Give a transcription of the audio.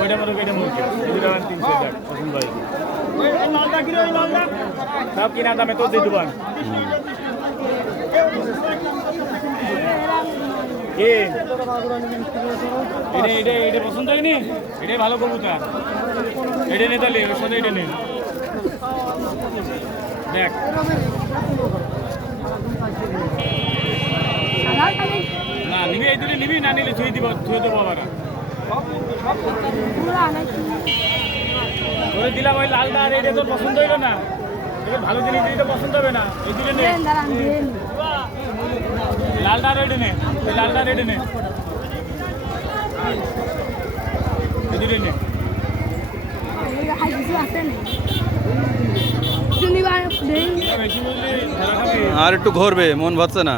ওইটা মনে এটা মুরগি 300 টাকা পছন্দ ভাই সব কিনা দামে তো দিয়ে দেবেন এটা পছন্দ হয়নি এটাই ভালো কবুতর এটা নিয়ে তাহলে ওর সাথে এটা নিন দেখ না নিবি এই দুটো নিবি না নিলে ছুঁয়ে দেবো আবার ধরে দিলাম ওই লালটা আর এটা তোর পছন্দ হইলো না এবার ভালো জিনিস দিলে পছন্দ হবে না এই দুটো নে লালটা রেডি নে লালটা রেডি নে এই দুটো নে আর একটু ঘুরবে মন ভাবছে না